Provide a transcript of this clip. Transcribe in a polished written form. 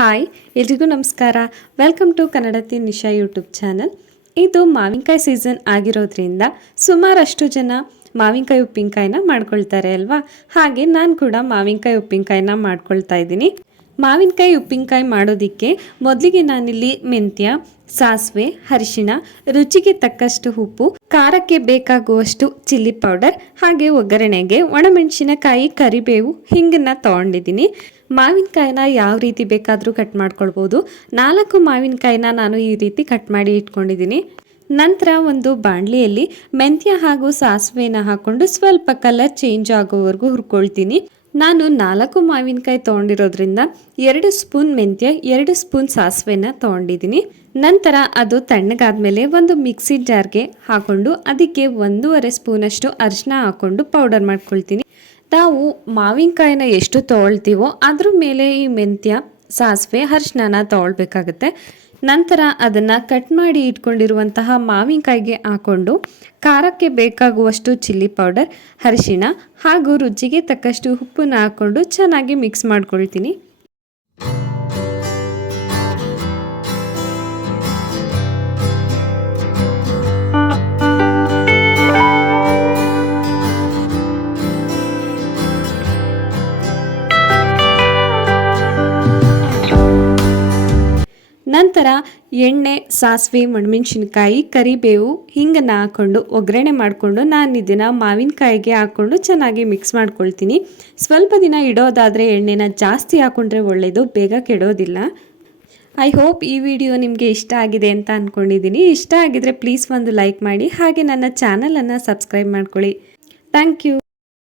Hi ಎಲ್ರಿಗೂ ನಮಸ್ಕಾರ. Welcome to Kannadathi Nisha YouTube channel. ಇದು ಮಾವಿನಕಾಯಿ ಸೀಸನ್ ಆಗಿರೋದ್ರಿಂದ ಸುಮಾರಷ್ಟು ಜನ ಮಾವಿನಕಾಯಿ ಉಪ್ಪಿನಕಾಯಿನ ಮಾಡ್ಕೊಳ್ತಾರೆ ಅಲ್ವಾ. ಹಾಗೆ ನಾನು ಕೂಡ ಮಾವಿನಕಾಯಿ ಉಪ್ಪಿನಕಾಯಿನ ಮಾಡ್ಕೊಳ್ತಾ ಇದ್ದೀನಿ. ಮಾವಿನಕಾಯಿ ಉಪ್ಪಿನಕಾಯಿ ಮಾಡೋದಕ್ಕೆ ಮೊದಲಿಗೆ ನಾನಿಲ್ಲಿ ಮೆಂತ್ಯ, ಸಾಸಿವೆ, ಅರಿಶಿಣ, ರುಚಿಗೆ ತಕ್ಕಷ್ಟು ಉಪ್ಪು, ಖಾರಕ್ಕೆ ಬೇಕಾಗುವಷ್ಟು ಚಿಲ್ಲಿ ಪೌಡರ್, ಹಾಗೆ ಒಗ್ಗರಣೆಗೆ ಒಣಮೆಣಸಿನಕಾಯಿ, ಕರಿಬೇವು, ಹಿಂಗನ್ನ ತಗೊಂಡಿದ್ದೀನಿ. ಮಾವಿನಕಾಯಿನ ಯಾವ ರೀತಿ ಬೇಕಾದರೂ ಕಟ್ ಮಾಡ್ಕೊಳ್ಬೋದು. 4 ಮಾವಿನಕಾಯಿನ ನಾನು ಈ ರೀತಿ ಕಟ್ ಮಾಡಿ ಇಟ್ಕೊಂಡಿದ್ದೀನಿ. ನಂತರ ಒಂದು ಬಾಣಲಿಯಲ್ಲಿ ಮೆಂತ್ಯ ಹಾಗೂ ಸಾಸಿವೆನ ಹಾಕೊಂಡು ಸ್ವಲ್ಪ ಕಲರ್ ಚೇಂಜ್ ಆಗೋವರೆಗೂ ಹುರ್ಕೊಳ್ತೀನಿ. ನಾನು 4 ಮಾವಿನಕಾಯಿ ತೊಗೊಂಡಿರೋದ್ರಿಂದ 2 ಸ್ಪೂನ್ ಮೆಂತ್ಯ, 2 ಸ್ಪೂನ್ ಸಾಸಿವೆನ ತೊಗೊಂಡಿದ್ದೀನಿ. ನಂತರ ಅದು ತಣ್ಣಗಾದ್ಮೇಲೆ ಒಂದು ಮಿಕ್ಸಿ ಜಾರ್ಗೆ ಹಾಕೊಂಡು ಅದಕ್ಕೆ 1.5 ಸ್ಪೂನಷ್ಟು ಅರಿಶಿನ ಹಾಕೊಂಡು ಪೌಡರ್ ಮಾಡ್ಕೊಳ್ತೀನಿ. ನಾವು ಮಾವಿನಕಾಯಿನ ಎಷ್ಟು ತೊಗೊಳ್ತೀವೋ ಅದ್ರ ಮೇಲೆ ಈ ಮೆಂತ್ಯ, ಸಾಸಿವೆ, ಅರಿಶಿನ ತೊಗೊಳ್ಬೇಕಾಗತ್ತೆ. ನಂತರ ಅದನ್ನು ಕಟ್ ಮಾಡಿ ಇಟ್ಕೊಂಡಿರುವಂತಹ ಮಾವಿನಕಾಯಿಗೆ ಹಾಕೊಂಡು ಖಾರಕ್ಕೆ ಬೇಕಾಗುವಷ್ಟು ಚಿಲ್ಲಿ ಪೌಡರ್, ಅರಿಶಿಣ ಹಾಗೂ ರುಚಿಗೆ ತಕ್ಕಷ್ಟು ಉಪ್ಪನ್ನ ಹಾಕ್ಕೊಂಡು ಚೆನ್ನಾಗಿ ಮಿಕ್ಸ್ ಮಾಡ್ಕೊಳ್ತೀನಿ. ನಂತರ ಎಣ್ಣೆ, ಸಾಸಿವೆ, ಒಣಮೆಣಸಿನಕಾಯಿ, ಕರಿಬೇವು, ಹಿಂಗನ್ನು ಹಾಕ್ಕೊಂಡು ಒಗ್ಗರಣೆ ಮಾಡಿಕೊಂಡು ನಾನು ಇದನ್ನು ಮಾವಿನಕಾಯಿಗೆ ಹಾಕ್ಕೊಂಡು ಚೆನ್ನಾಗಿ ಮಿಕ್ಸ್ ಮಾಡ್ಕೊಳ್ತೀನಿ. ಸ್ವಲ್ಪ ದಿನ ಇಡೋದಾದರೆ ಎಣ್ಣೆನ ಜಾಸ್ತಿ ಹಾಕ್ಕೊಂಡ್ರೆ ಒಳ್ಳೆಯದು, ಬೇಗ ಕೆಡೋದಿಲ್ಲ. ಐ ಹೋಪ್ ಈ ವಿಡಿಯೋ ನಿಮಗೆ ಇಷ್ಟ ಆಗಿದೆ ಅಂತ ಅಂದ್ಕೊಂಡಿದ್ದೀನಿ. ಇಷ್ಟ ಆಗಿದರೆ ಪ್ಲೀಸ್ ಒಂದು ಲೈಕ್ ಮಾಡಿ, ಹಾಗೆ ನನ್ನ ಚಾನಲನ್ನು ಸಬ್ಸ್ಕ್ರೈಬ್ ಮಾಡ್ಕೊಳ್ಳಿ. Thank you.